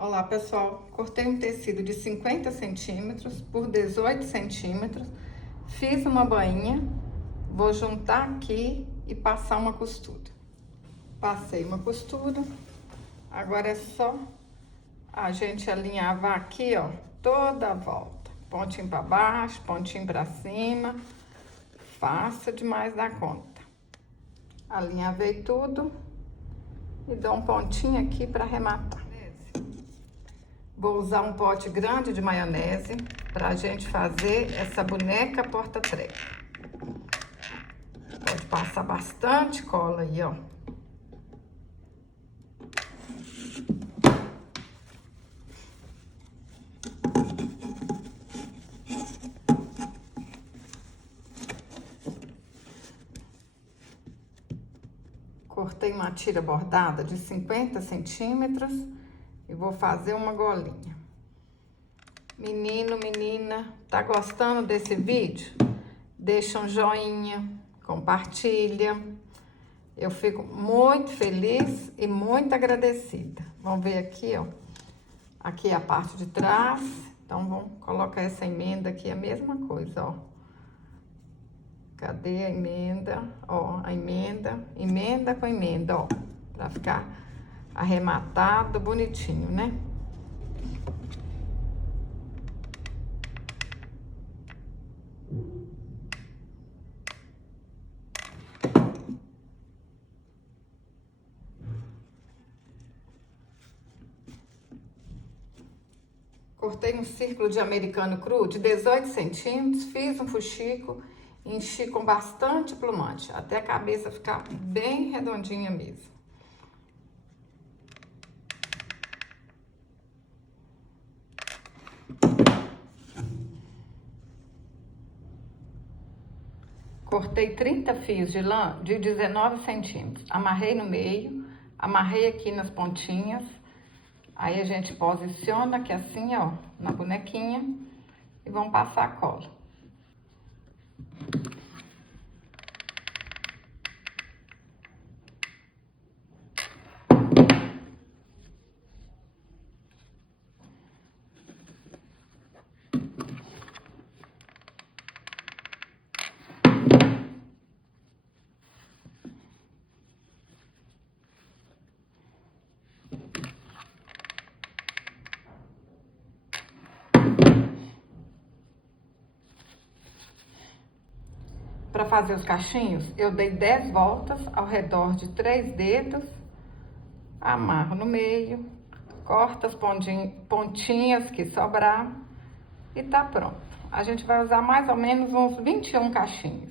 Olá pessoal, cortei um tecido de 50 centímetros por 18 centímetros, fiz uma bainha, vou juntar aqui e passar uma costura. Passei uma costura, agora é só a gente alinhavar aqui, ó, toda a volta. Pontinho para baixo, pontinho para cima, fácil demais da conta. Alinhavei tudo e dou um pontinho aqui para arrematar. Vou usar um pote grande de maionese pra gente fazer essa boneca porta-treco. Pode passar bastante cola aí, ó. Cortei uma tira bordada de 50 centímetros e vou fazer uma golinha. Menino, menina, tá gostando desse vídeo? Deixa um joinha, compartilha. Eu fico muito feliz e muito agradecida. Vamos ver aqui, ó. Aqui é a parte de trás. Então, vamos colocar essa emenda aqui, a mesma coisa, ó. Cadê a emenda? Ó, a emenda com emenda, ó. Pra ficar arrematado, bonitinho, né? Cortei um círculo de americano cru de 18 centímetros, fiz um fuxico, enchi com bastante plumante, até a cabeça ficar bem redondinha mesmo. Cortei 30 fios de lã de 19 centímetros, amarrei no meio, amarrei aqui nas pontinhas, aí a gente posiciona aqui assim, ó, na bonequinha e vamos passar a cola. Para fazer os cachinhos, eu dei 10 voltas ao redor de 3 dedos, amarro no meio, corto as pontinhas que sobrar e tá pronto. A gente vai usar mais ou menos uns 21 cachinhos.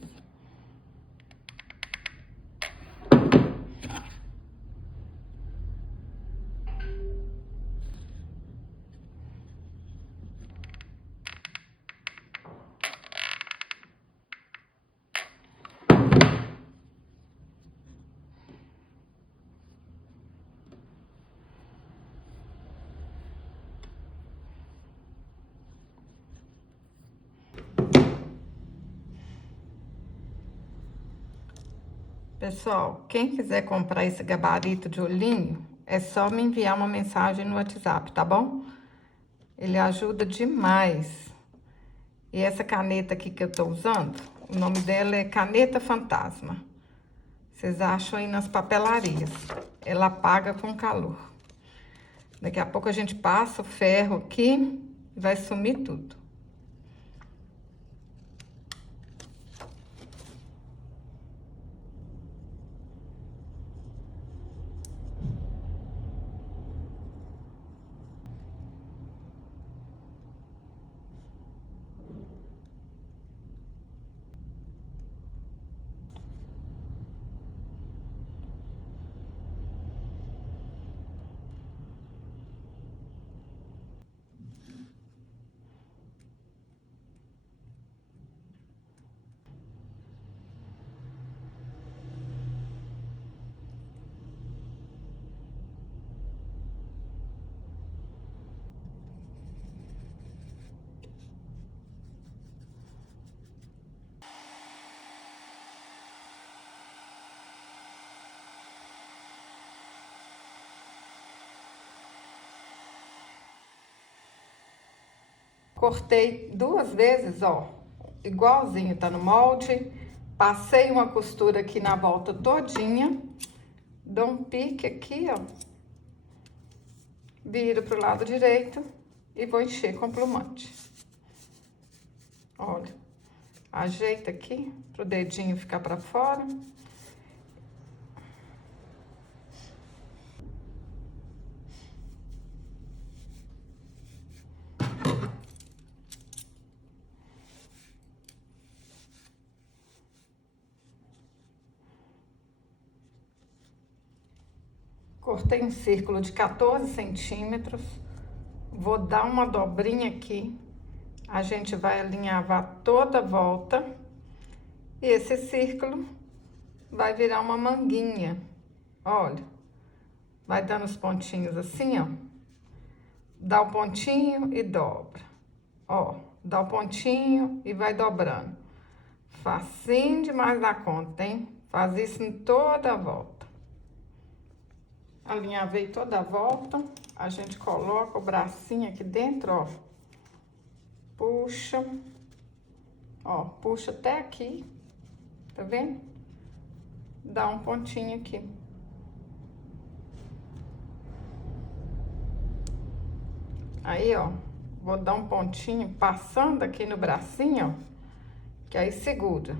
Pessoal, quem quiser comprar esse gabarito de olhinho, é só me enviar uma mensagem no WhatsApp, tá bom? Ele ajuda demais. E essa caneta aqui que eu tô usando, o nome dela é Caneta Fantasma. Vocês acham aí nas papelarias. Ela apaga com calor. Daqui a pouco a gente passa o ferro aqui e vai sumir tudo. Cortei 2 vezes, ó, igualzinho tá no molde. Passei uma costura aqui na volta todinha. Dou um pique aqui, ó. Viro pro lado direito e vou encher com plumante. Olha, ajeita aqui pro dedinho ficar pra fora. Cortei um círculo de 14 centímetros. Vou dar uma dobrinha aqui. A gente vai alinhavar toda a volta. E esse círculo vai virar uma manguinha. Olha, vai dando os pontinhos assim, ó. Dá o pontinho e dobra. Ó, dá o pontinho e vai dobrando. Facinho demais da conta, hein? Faz isso em toda a volta. Alinhavei toda a volta. A gente coloca o bracinho aqui dentro, ó. Puxa. Ó, puxa até aqui. Tá vendo? Dá um pontinho aqui. Aí, ó, vou dar um pontinho passando aqui no bracinho, ó, que aí segura.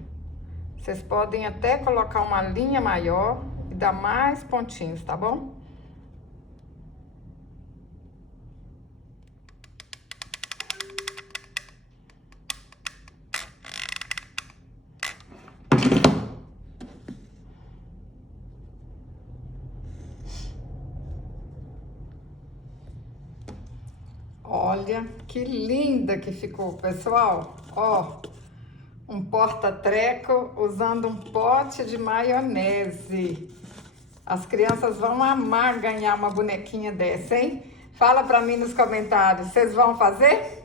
Vocês podem até colocar uma linha maior e dar mais pontinhos, tá bom? Olha que linda que ficou, pessoal. Ó, um porta-treco usando um pote de maionese. As crianças vão amar ganhar uma bonequinha dessa, hein? Fala pra mim nos comentários, vocês vão fazer?